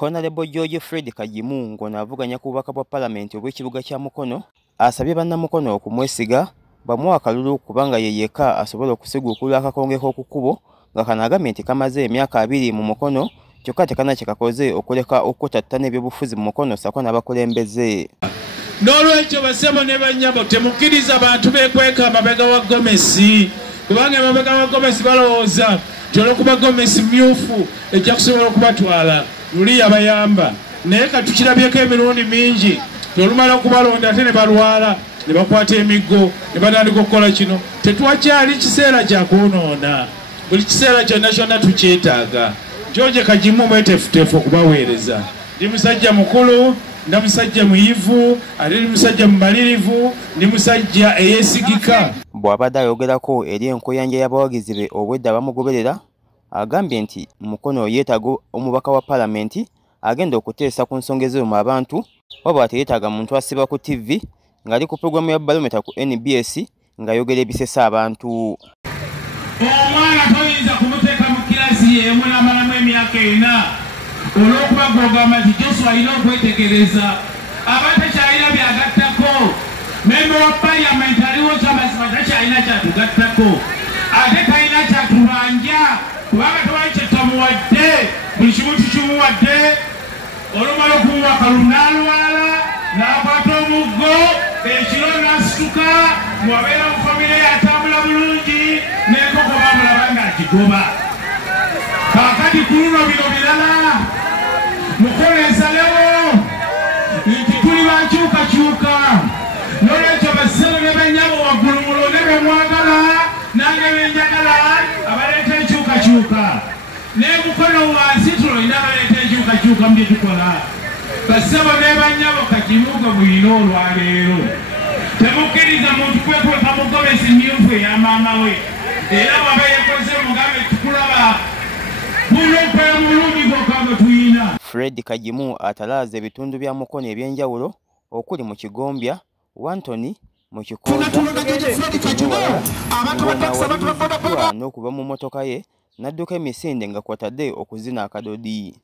Honorable George Fred Kajimu ng'ono avuganya ku bubaka bwa Parliament obw'ekibuga kya Mukono asabye bannamukono okumwesiga bamuwa akalulu kubanga ye yekka asobola okusiguukulula akakonge k'okukubo nga kano agambye nti kamaze emyaka 2 mu Mukono kyokka tekana kye kakoze okuleka okutattana ebyobufuzi mu Mukono sako n'abakulembeze. N'olwekyo basebo ne bannyabo temukkiriza bantu beekweka amabega wa Gomesi kubanga amabega wa Gomesi balowooza nti olw'okuba Gomesi myufu ejja kusobola okubatwala luli yabayamba naye katukirabyeko emirundi mingi tolumala okubalonda ate ne balwala ne bakwata emiggo ne batandika okukola kino. Tetwakyali kiseera kya kwonoona, buli kiseera kyonna kyonna tukyetaaga. George Kajimu mwetefutefu okubaweereza. Ndi musajja mukulu, nda musajja muyivu, ate ndi musajja mumalirivu, ndi musajja eyeesigika. Bw'abadde ayogerako eri enkuyanja y'abawagizi be obwedda bamugoberera agambye nti Mukono yeetaaga omubaka wa Parliament agenda okuteesa ku nsonga eziruma abantu wabula teyeetaaga muntu asiba ku TV ng'ali ku pulogulaamu ya Barometer ku NBS ng'ayogera ebisesa abantu. Omwana toyinza kumuteeka mu kirasi y'emu n'amalamu emyaka 4 olw'okuba gw'ogamba nti Joshua alina okwetegereza aba takyalina byagattako. Memba wa Parliament aliwo ky'amazima takyalina kyatugattako ate talina kyatubanja kubanga tewali kye tutamuwadde, buli kimu tukimuwadde. Olumala okumuwa akalulu n'alwala n'akwata omuggo ekiro n'asituka mwabeera mu famire yatambula bulungi n'enkoko bamulaba ng'agigoba. Kaakati ku luno bino birala Mukono ensalewo nti tuli bankyukakyuka. N'olwekyo basebo ne bannyabo waggulu mulonde be mwagala nange benjagala abaleeta enkyukakyuka ne Mukono wansi tulina abaleeta enkyukakyuka mu bye tukola. Basebo ne bannyabo Kajimu gwe mulina olwaleero temukkiriza muntu kwekweka mu Gomesi myufu eya maama we era bw'aba yekoze mugambe tukulaba kunokwera mu bulumi gwokanga tuyina. Fred Kajimu atalaaza ebitundu bya Mukono ebyenjawulo okuli mu Kigombya, Wantoni, mu Kikonda n'okuva mu mmotoka ye n'adduka emisinde nga kwatadde okuzina akadodi.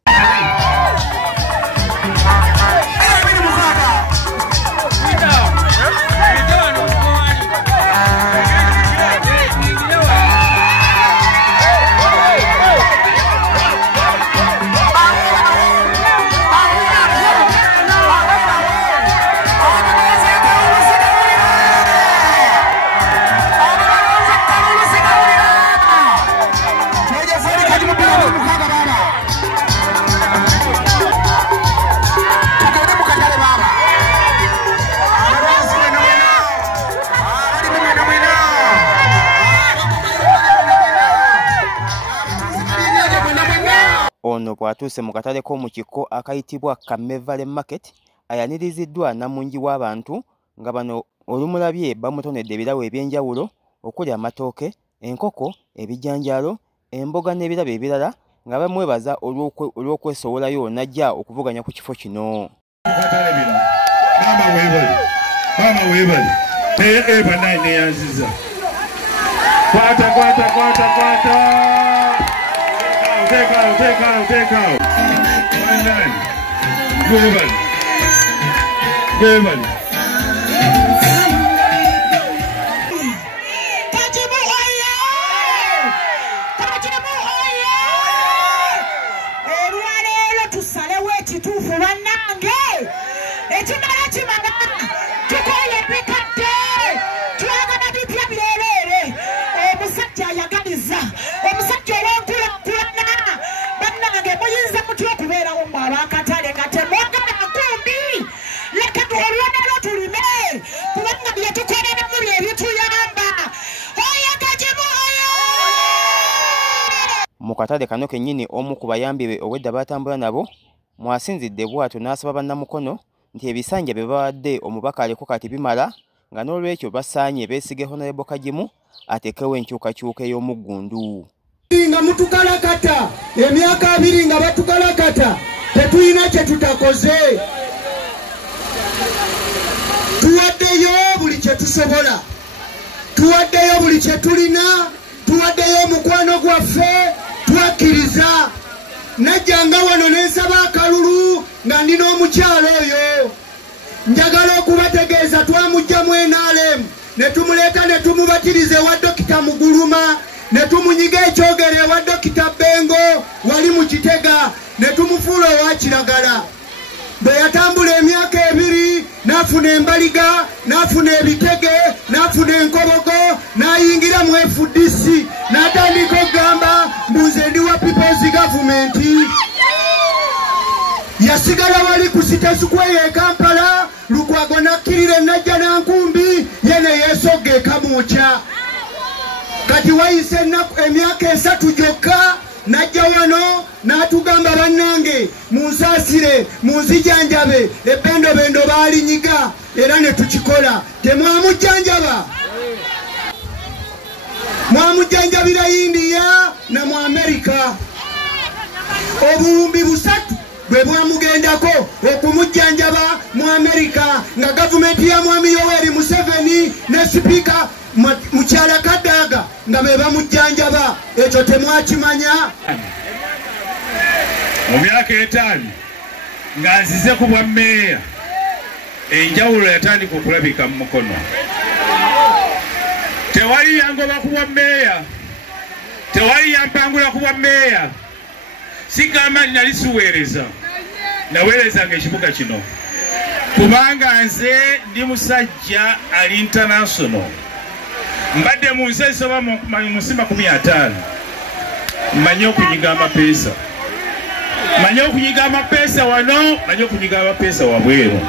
Ono bw'atuuse mu katale k'omu kiko akayitibwa Kamevale Market ayaniriziddwa namungi w'abantu nga bano olumulabye bamutonedde ebirabo ebyenjawulo okuli amatooke, enkoko, ebijanjaalo, emboga n'ebirabo ebirala nga bamwebaza olw'okwesowolayo n'ajja okuvuganya ku kifo kino. Take out. One line. Global. Mu katale kano kennyini omu ku bayambi be obwedda batambula nabo mwasinzidde bw'atyo n'asaba bannamukono nti ebisanja bye bawadde omubaka aliko kati bimala nga n'olwekyo basaanye beesige Honorable Kajimu atekewo enkyukakyuka ey'omuggundu. Nga mutukalakata emyaka 2 nga batukalakata tetulina kye tutakoze. Tuwaddeyo buli kye tusobola, tuwaddeyo buli kye tulina, tuwaddeyo omukwano gwaffe, twakkiriza najjanga wano n'ensaba akalulu tulina omukyalo oyo njagala okubategeeza twamujja mu NRM ne tumuleeta ne tumubatiriza ewa Dokita Muguluma ne tumunyiga ekyogero ewa Dokita Bengo wali mu Kitega ne tumufuula owa Kiragala. Bwe yatambula emyaka 2 n'afuna embaliga n'afuna ebitege n'afuna enkobogo n'ayingira mu FDC n'atandika okugamba mbuze ndi wa People's Government. Yasigala wali ku City Square e Kampala Lukwago nakkirira Najja Nankumbi yene yeesogga Kamwokya. Kati wayise emyaka 3 gyokka najja wano n'atugamba bannange munsaasire munzijanjabe ebendobendo baalinyiga era ne tukikola. Temwamujjanjaba? Mwamujjanjabira India na mu Amerika. Obuwumbi 3 bwe bwamugendako okumujjanjaba mu Amerika nga gavumenti ya Mwami Yoweri Museveni ne sipiika Mukyala Kadaga nga be bamujjanjaba. Ekyo temwakimanya? Mu myaka 5 nga nzize ku bwa mmeeya enjawulo yatandika okulabika mu mukono. Tewali yangoba ku bwa mmeeya, tewali yampangula ku bwa mmeeya. Sigamba nali siweereza, naweerezanga ekibuga kino kubanga nze ndi musajja ali international. Mbadde mu nsi esoba mu nsi 50. Mmanyi okunyiga amapeesa, mmanyi okunyiga amapeesa wano, mmanyi okunyiga amapeesa wabweru.